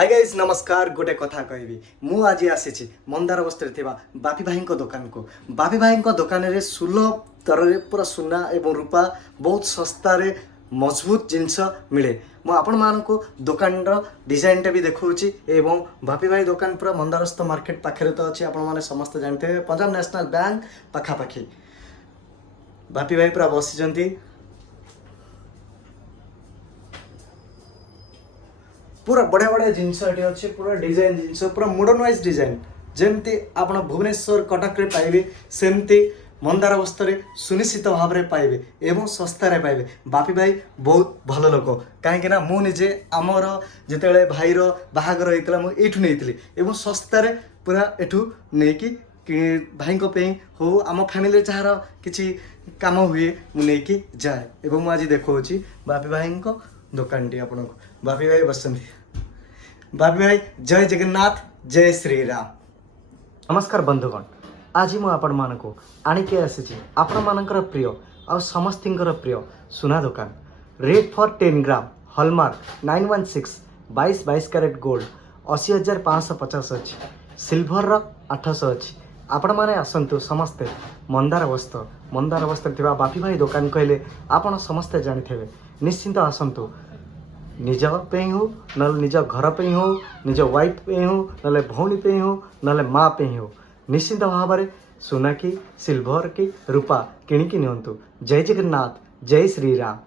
Hi guys नमस्कार गोटे कथा कहबी मु आज आसी मंदार बस्ती थिबा बापी भाई दुकान को बापी भाई दुकान रे सुलभ दर रे पूरा सुना एवं रूपा बहुत सस्ता रे मजबूत जिनस मिले मु आपण मानक दुकान डिजाइन टा भी देखौची एवं बापी भाई दुकान पूरा मंदारस्थ मार्केट पाखरे तो अच्छी आपण माने समस्त जानते पंजाब नेशनल बैंक पाखापाखी बापी भाई पूरा बसी पूरा बढ़िया बढ़िया जिनस ये अच्छे पूरा डिजाइन जिनस पूरा मॉडर्न वाइज डिजाइन जमती आप भुवनेश्वर कटक रे पाइबे सेमती मंदार बस्तर सुनिश्चित भाव में पाइबे एवं सस्तार पाइबे बापी भाई बहुत भल लोक कहीं मुझे आमर जिते भाईर बाहागर होता मुझे नहीं एवं सस्तार पूरा एठू नहीं भाई हो आम फैमिली जार किसी काम हुए मुझे जाए एवं मुझे देखा बापी भाई दुकान टी आपन को बापी भाई बसंती बापी भाई जय जगन्नाथ जय श्री राम। नमस्कार बंधुगण आज मु आपण मानक आणिके आसी आपण मानकर प्रिय आ समस्तिंकर प्रिय सुना दुकान rate for 10 gram hallmark 916 22 carat gold 80,550 अच्छी सिल्भर 800 अच्छी आपण माने आसंतु समस्ते मंदार बस्तर थिबा बापी भाई दुकान कहले आपण समस्ते जानिथेबे निश्चिंत आसंतु निज पे हो ना निज घर पे हो निज वाइफ पे हो ना भौणी पे हो ना माँ पे हो निश्चिंत भाव में सुना कि सिल्भर कि रूपा किणिकी नियंतु। जय जगन्नाथ जय श्री राम।